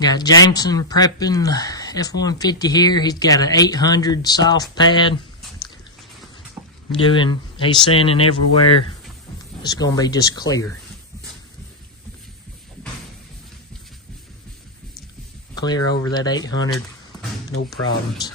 Got Jameson prepping F-150 here. He's got an 800 soft pad. He's sanding everywhere. It's going to be just clear. Clear over that 800, no problems.